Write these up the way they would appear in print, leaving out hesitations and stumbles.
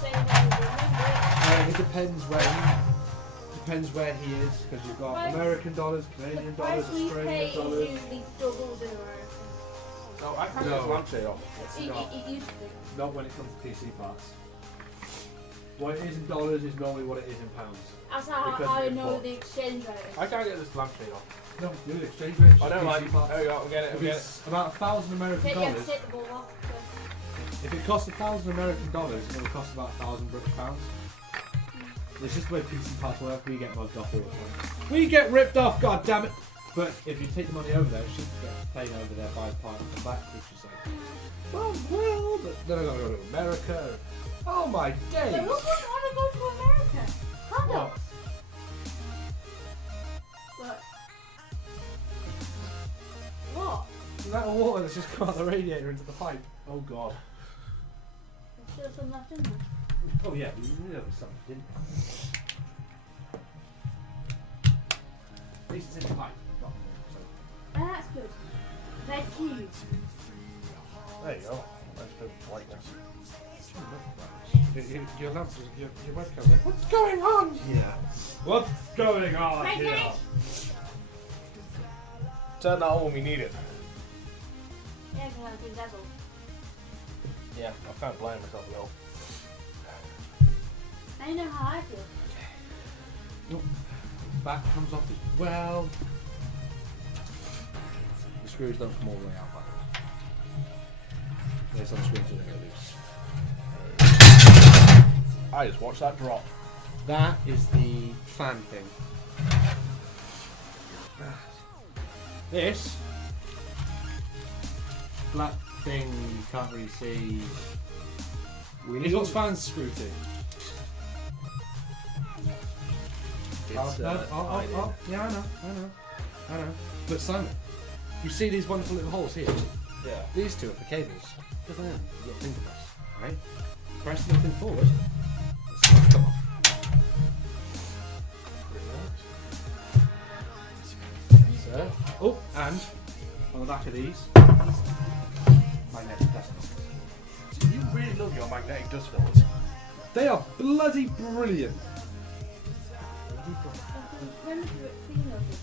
say where you remember It depends where he is, because you've got American dollars, Canadian dollars, Australian dollars. It usually doubles in America. No, I can't get this lampshade off. It used to be. Not when it comes to PC parts. What it is in dollars is normally what it is in pounds. That's how I know the exchange rate. I can't get this lampshade off. No, the exchange rate. I don't like. There we go. We get it. If We get it's about $1,000 American You have dollars, to take the ball off. if it costs $1,000 American dollars, it will cost about 1,000 British pounds. It's just the way PC parts work. We get mugged off all the time. We get ripped off, god damn it! But if you take the money over there, it should get paid over there by the part and come back, which is like, well, but then I gotta go to America. Oh my days! So who would want to go to America? Condos. What? What? Is that water that's just come out the radiator into the pipe? Oh god. There's still some left in there. Oh yeah, we know there's something, didn't At least it's in the pipe. Not in there, That's good. That's huge. There you go. Nice bit of brightness. Your lamp, your webcam there. What's going on here? What's going on Right, here? guys. Turn that on when we need it. Yeah, because I've been dazzled. Yeah, I can't blame myself a little. I know how I feel. Nope. Back comes off as well. The screws don't come all the way out, by the way. There's some screws that are loose. I just watched that drop. That is the fan thing. This black thing you can't really see. Is what's fans screw to. It's, Yeah, I know. But Simon, you see these wonderful little holes here? Yeah. These two are for cables. Look at them. You've got a finger press, right? Press the thing forward. The stuff come off. So, oh, and on the back of these, magnetic dust fillers. You really love your magnetic dust fillers. They are bloody brilliant. When did you clean those?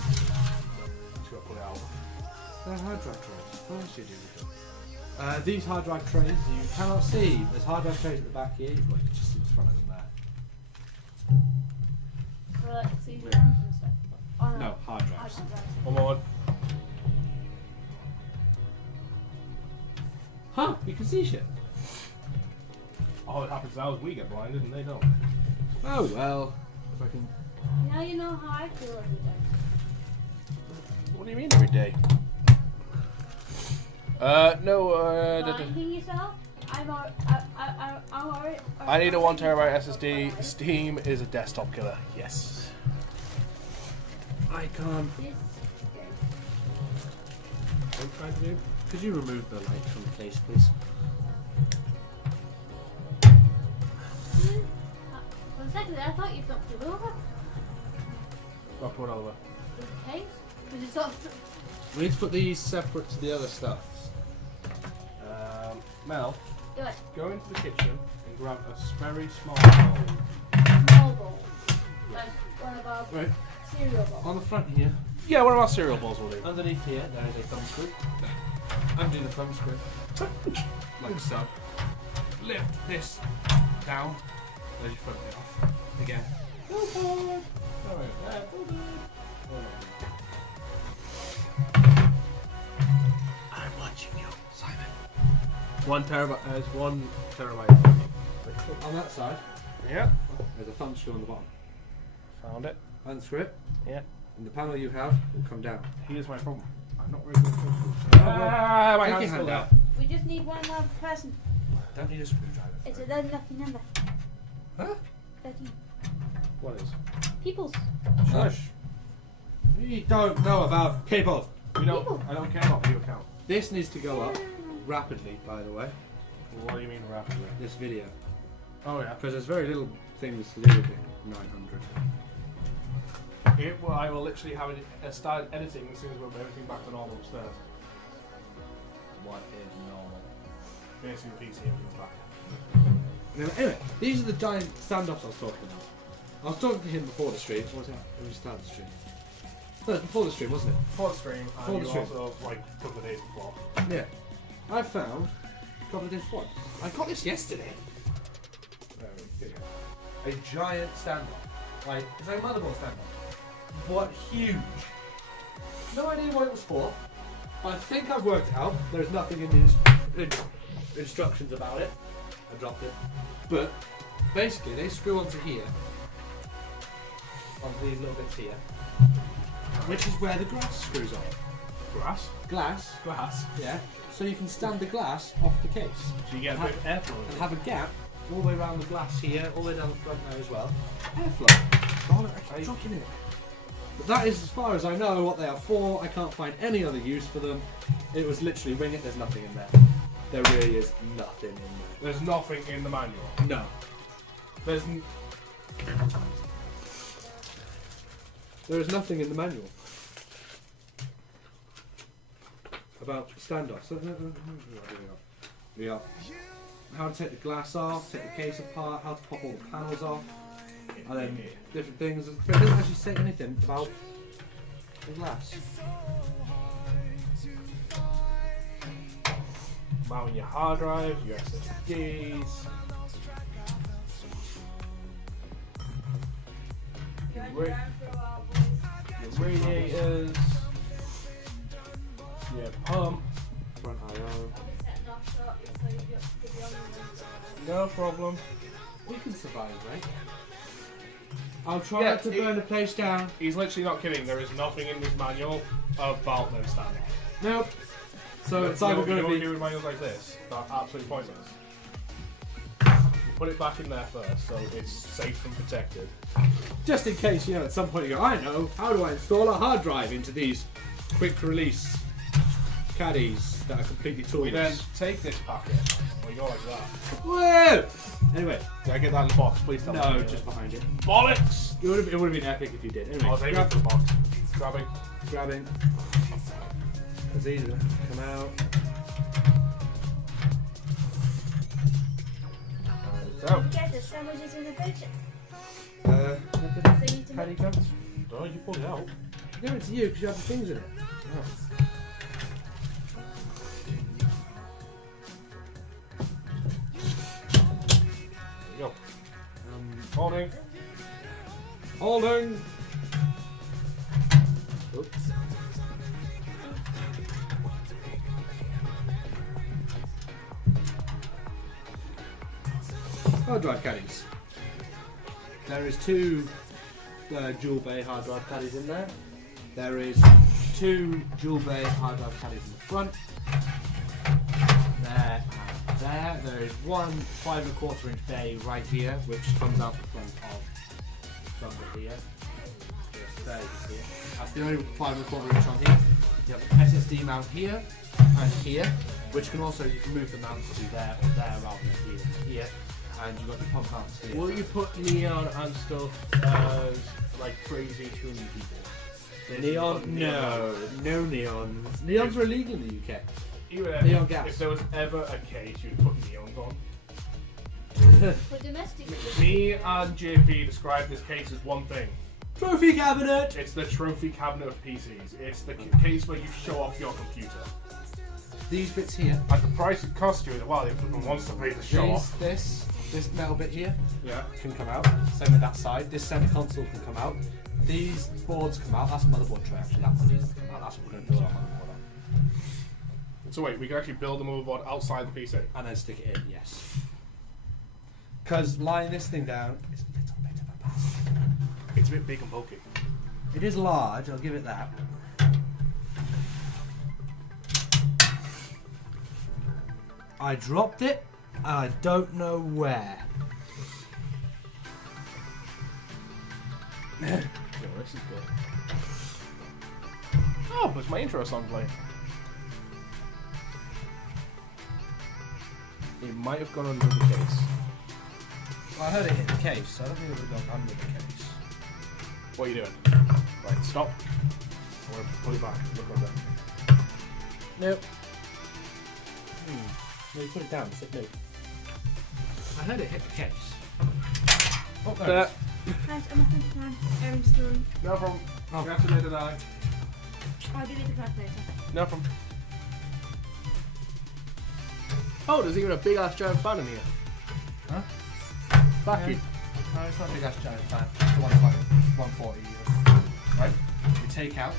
Just gotta pull it out. They're hard drive trays. Of course you do. These hard drive trays you cannot see. There's hard drive trays at the back here. Well, you can just see the front of them there. For like CD ROMs and stuff? Oh, No, hard drives. Come on. Huh? You can see shit. Oh, it happens to ours. We get blinded and they don't. Oh well. If I can. Now you know how I feel every day. What do you mean every day? No. Blinding yourself? I'm alright. I need a 1 terabyte SSD. Steam is a desktop killer. Yes. I can't. This What are you trying to do? Could you remove the light from the case, please? For a second, I thought you knocked it over. Knock one over. The case? Because it's all. We need to put these separate to the other stuff. Mel, Do it. go into the kitchen and grab a very small bowl. Small bowl. Like one of our Right. cereal bowls. On the front here, Yeah, one of our cereal bowls will do. underneath here, there is a thumb screw. Undo the thumb screw. Like so. Lift this down. There's your front bit off. Again. Go forward. I'm watching you, Simon. 1 terabyte. There's 1 terabyte. On that side, Yeah. there's a thumb screw on the bottom. Found it. Unscrew it, Yeah. and the panel you have will come down. Here's my problem. I'm not very good at Ah, my take hand's your still hand there. out. We just need one more person. Don't need a screwdriver. It's a then lucky number. Huh? 13. What is? People's. Shush. You don't know about people. You know, I don't care about view count. This needs to go up rapidly, by the way, What do you mean rapidly? this video. Oh yeah. Because there's very little things to do with it. 900. I will literally have it start editing as soon as we're everything back to normal upstairs. what is normal? Basically, PC everything's back. Anyway, these are the giant standoffs I was talking about. I was talking to him before the stream. What was that? When we started the stream? No, it was before the stream, wasn't it? Before the stream, Before and the you stream. also, like, a couple of days before. Yeah. I found a couple of days before. I got this yesterday. There we go. A giant standoff. Like, it's like a motherboard standoff. But huge. No idea what it was for. I think I've worked it out. There's nothing in these instructions about it. I dropped it. But basically, they screw onto here. Onto these little bits here. Which is where the glass screws on. Glass? Glass, yeah. So you can stand the glass off the case. So you get a bit of airflow. And have a gap all the way around the glass here, all the way down the front there as well. Airflow. Oh, I keep dropping it. But that is as far as I know what they are for. I can't find any other use for them. It was literally wing it, there's nothing in there. There really is nothing in there. There's nothing in the manual. No. There's There is nothing in the manual about standoffs. Here we are. How to take the glass off, take the case apart, how to pop all the panels off, and then different things. But it doesn't actually say anything about the glass. mounting your hard drive, your SSDs. Your radiators, your pump, Front IO. no problem. We can survive, right? I'll try Yeah, not to burn the place down. He's literally not kidding, there is nothing in this manual about them standing. Nope. So it's either going to be. do manuals like this, that's absolutely pointless. You put it back in there first, so it's safe and protected. Just in case, you know, at some point you go, I know, how do I install a hard drive into these quick release caddies that are completely We then toolless? take this packet, we go like that. Whoa! Anyway, Did I get that in the box? Please tell me. no, just behind it. Bollocks! It would have been epic if you did. Anyway, I was aiming for the box. Grabbing. grabbing. Because these are going to come out. So, Get the sandwiches in the fridge. So So you need to Paddy make comes. oh, you pulled it out. No, it's you because you have the things in it. There you go. Holding. Holding. Oops. Hard drive caddies. There is two dual bay hard drive caddies in there. There is two dual bay hard drive caddies in the front. There and there. There is one 5 1/4 inch bay right here, which comes out the front of somewhere here. Yes, there you see it. That's the only 5 1/4 inch on here. You have an SSD mount here and here, which can also, you can move the mounts to there or there rather than here and here. And you've got your pump mounts here. Will you put neon and stuff as like crazy tuning people? Neon? No. No neons. Neons are illegal in the UK. Even Neon gas. If there was ever a case you'd put neons on. For domestic. Me and JP described this case as one thing. Trophy cabinet! It's the trophy cabinet of PCs. It's the case where you show off your computer. These bits here. At the price it costs you, well, if someone wants to pay the show off. This metal bit here Yeah. can come out. Same with that side. This center console can come out. These boards come out. That's a motherboard tray actually. That one needs to come out. That's what we're going to build our motherboard on. So wait, we can actually build a motherboard outside the PC. And then stick it in, yes. Because lying this thing down is a little bit of a bastard. It's a bit big and bulky. It is large, I'll give it that. I dropped it, and I don't know where. Oh, this is good. Oh, it's my intro song playing. It might have gone under the case. Well, I heard it hit the case, so I don't think it would have gone under the case. What are you doing? Right, stop. I'm going to pull you back. Look under. Nope. No, you put it down. It said no. I heard it hit the case. Oh, there There. it is. Right, I'm off into time. Aaron's done. No problem. Oh. You have to later, darling. I'll give you the calculator. No problem. Oh, there's even a big ass giant fan in here. Huh? Vacuum. No, it's not a big ass giant fan. It's the one that's like 140 euro. Right? You take out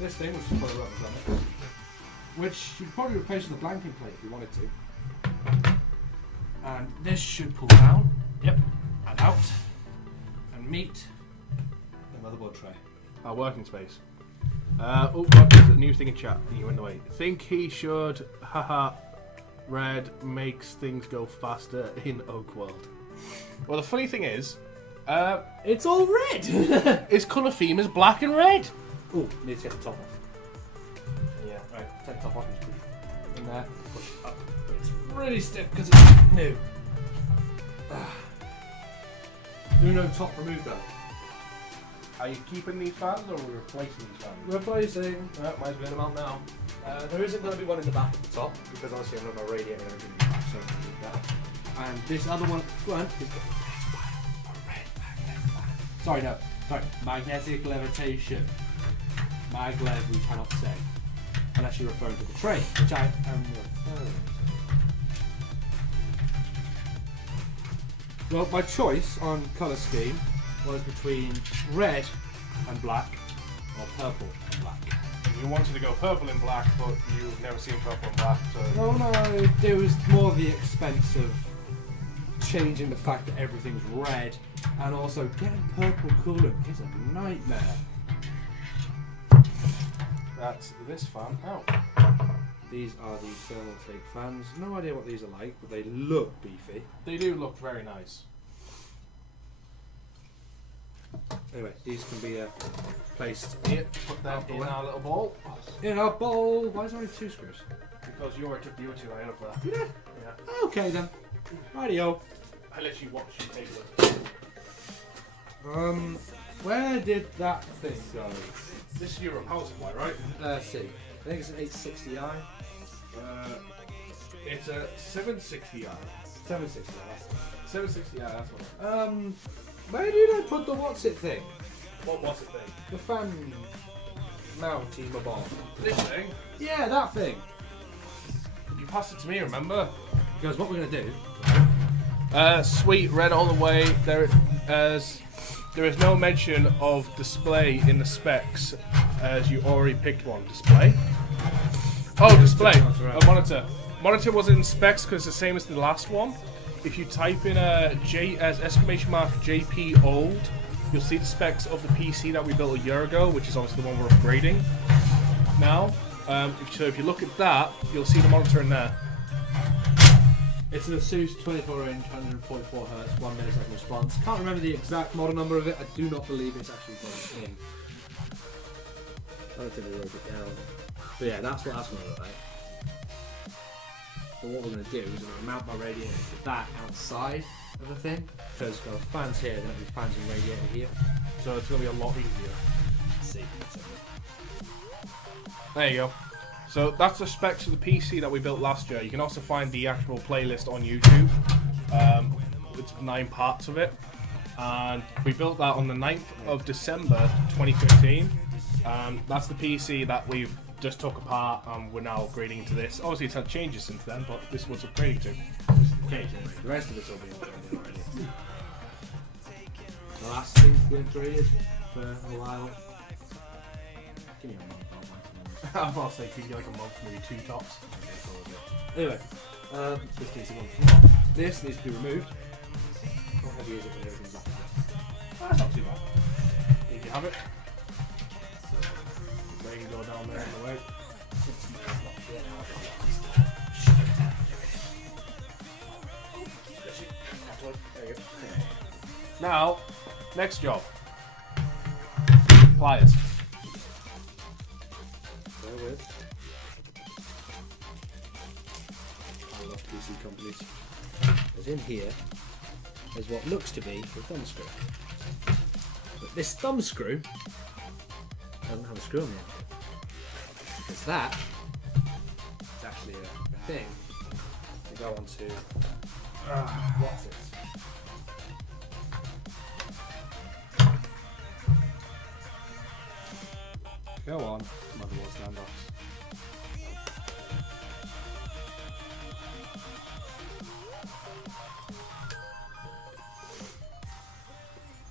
this thing, which is probably rubber on it, which you'd probably replace with a blanking plate if you wanted to. And this should pull down. Yep. And out. And meet the motherboard tray. Our working space. Oh god, there's a new thing in chat. You in the way. Think he should. Haha. Red makes things go faster in Oak World. Well, the funny thing is, It's all red! his colour theme is black and red. Oh, need to get the top off. Yeah. Right, take the top off and push it in there. Push it up. It's really stiff because it's new. Uno top removed though. Are you keeping these fans or are we replacing these fans? Replacing. Might as well get them out now. There isn't going to be one in the back at the top because obviously I'm not my radiator and everything in the back, so I need that. And this other one at the front is a red magnet fan. Sorry, no. Sorry. Magnetic levitation. Maglev, we cannot say. Unless you're referring to the tray, which I am referring to. Well, my choice on colour scheme was between red and black, or purple and black. You wanted to go purple and black, but you've never seen purple and black, so... No, no, it was more the expense of changing the fact that everything's red, and also getting purple coolant is a nightmare. That's this fan out. These are the Thermaltake fans. No idea what these are like, but they look beefy. They do look very nice. Anyway, these can be placed Here, put that in our little bowl. in our bowl. Why is there only 2 screws? Because you took the other two out of Did I? there. Yeah. Okay then. Rightio. I let you watch you take them. Where did that thing go? This is your power supply, right? Let's see. I think it's an 860i. It's a 760i. 760i. 760i, that's what. Where did I put the what's it thing? What was it thing? The fan mounty mobile. This thing? Yeah, that thing. You passed it to me, remember? Because what we're gonna do. Sweet, red all the way. There is no mention of display in the specs, as you already picked one. Display? Oh, display. A monitor. Monitor was in specs because it's the same as the last one. If you type in exclamation mark JP old, you'll see the specs of the PC that we built a year ago, which is obviously the one we're upgrading now. So if you look at that, you'll see the monitor in there. It's an Asus 24-inch, 144 Hz, 1 millisecond response. Can't remember the exact model number of it. I do not believe it's actually got it in. I don't think they wrote it down. But yeah, that's what that's going to look like. But what we're going to do is we're going to mount my radiator to that outside of the thing. Because we've got fans here, then there'll be fans and radiator here. So it's going to be a lot easier. See. There you go. So that's the specs of the PC that we built last year. You can also find the actual playlist on YouTube. It's 9 parts of it. And we built that on the 9th of December 2015. That's the PC that we've just took apart and we're now upgrading to this. Obviously it's had changes since then, but this is what's upgrading to. Okay, the rest of it's all been upgraded already. The last thing's been upgraded for a while. Give me a month, I'm about to say, could you like a month, maybe 2 tops? Anyway, this needs to go. This needs to be removed. How heavy is it when everything's up? That's not too bad. Did you have it? There you can go down there in the way. There you go. Now, next job. Pliers. Bear with. I love PC companies. Because in here is what looks to be the thumb screw. But this thumb screw doesn't have a screw on the end. Because that is actually a thing go on to what's it? Go on, motherboard standoffs.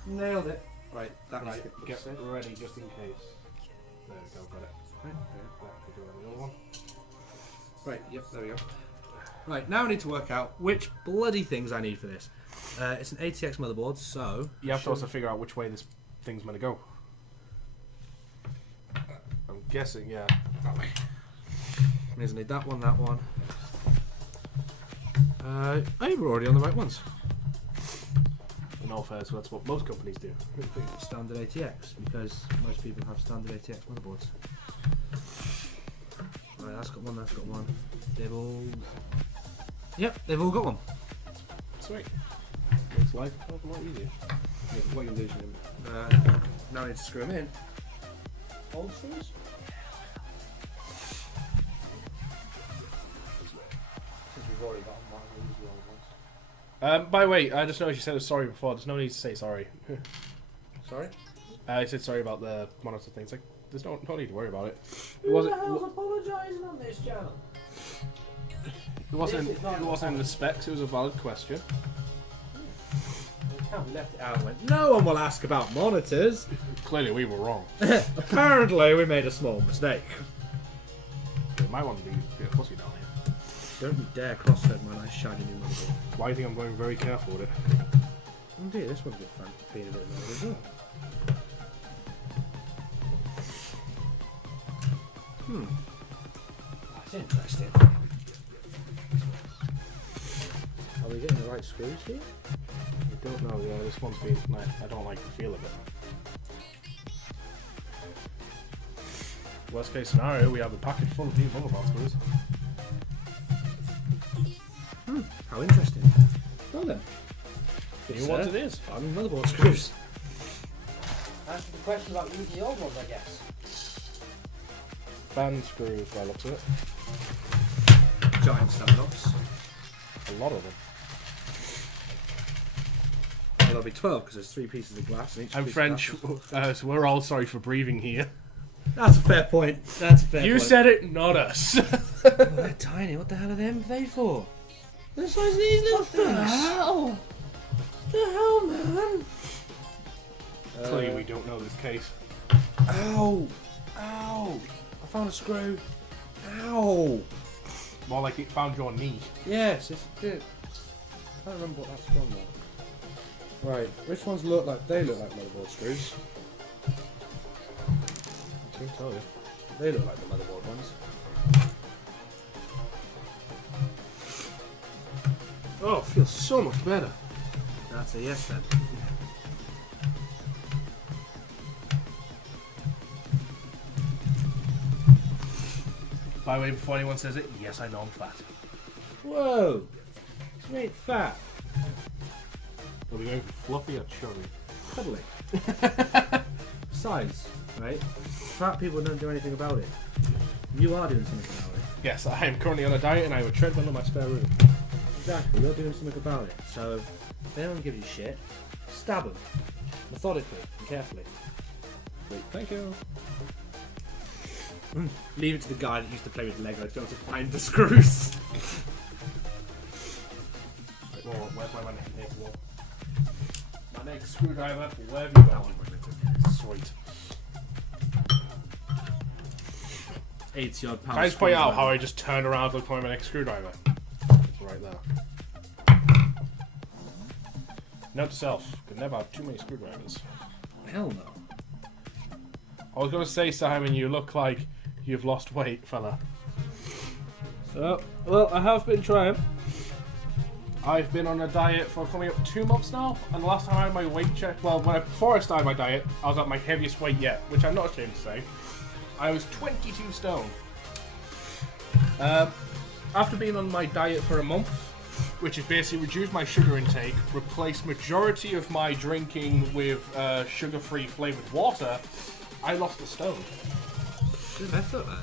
Nailed it. Right, that's Right, it. get ready just in case. There we go, got it. Right, okay, do the other one. Right, yep, there we go. Right, now I need to work out which bloody things I need for this. It's an ATX motherboard, so... You have to also figure out which way this thing's going to go. I'm guessing, yeah. That way. I need that one, that one. Hey, we're already on the right ones. In all fairness, that's what most companies do. Standard ATX, because most people have standard ATX motherboards. Right, that's got one, that's got one. They've all... Yep, they've all got one. Sweet. Makes life a lot easier. Yeah, what you're losing them. Now I need to screw them in. Old screws? Since we've already got them, why not use the old ones? By the way, I just noticed you said sorry before. There's no need to say sorry. Sorry? I said sorry about the monitor things. Like, there's no need to worry about it. Who the hell's apologising on this channel? It wasn't in the specs. It was a valid question. We left it out and went, no one will ask about monitors. Clearly, we were wrong. Apparently, we made a small mistake. You might want to be a fussy down here. Don't you dare cross-thread my nice shiny new motherboard. Why do you think I'm going very careful with it? Oh dear, this one's a bit fun, being a bit low as well. That's interesting. Are we getting the right screws here? I don't know. Yeah, this one's been. I don't like the feel of it. Worst case scenario, we have a package full of new motherboard screws. How interesting. Well then. You know what it is? Fun motherboard screws. Answer the question about using the old ones, I guess. Band screws, by the looks of it. Giant standoffs. A lot of them. Well, there'll be 12 because there's 3 pieces of glass in each. I'm piece of French, glass. so we're all sorry for breathing here. That's a fair point. That's a fair point. You said it, not us. Oh, they're tiny. What the hell are them made for? They're the size of these little things. Hell! The hell, man? Clearly, we don't know this case. Ow! Ow! I found a screw. Ow! More like it found your knee. Yes, it's good. I can't remember what that's from though. Right, which ones look like? They look like motherboard screws. I can tell you. They look like the motherboard ones. Oh, it feels so much better. That's a yes then. By the way, before anyone says it, yes, I know I'm fat. Whoa! You ain't fat. Are we going fluffy or chubby? Cuddly. Size, right? Fat people don't do anything about it. You are doing something about it. Yes, I am currently on a diet and I have a treadmill in my spare room. Exactly, you're doing something about it. So, if anyone gives you shit, stab them. Methodically and carefully. Wait, thank you. Leave it to the guy that used to play with Lego to be able to find the screws. Wait, where's my next one? My next screwdriver, where have you got one? Sweet. 80 odd pounds. Can I just point out how I just turned around to look for my next screwdriver? It's right there. Note to self, could never have too many screwdrivers. Hell no. I was going to say, Simon, you look like you've lost weight, fella. So, well, I have been trying. I've been on a diet for coming up 2 months now, and the last time I had my weight checked, well, before I started my diet, I was at my heaviest weight yet, which I'm not ashamed to say. I was 22 stone. After being on my diet for a month, which has basically reduced my sugar intake, replaced majority of my drinking with sugar-free flavoured water, I lost a stone. Good effort, man.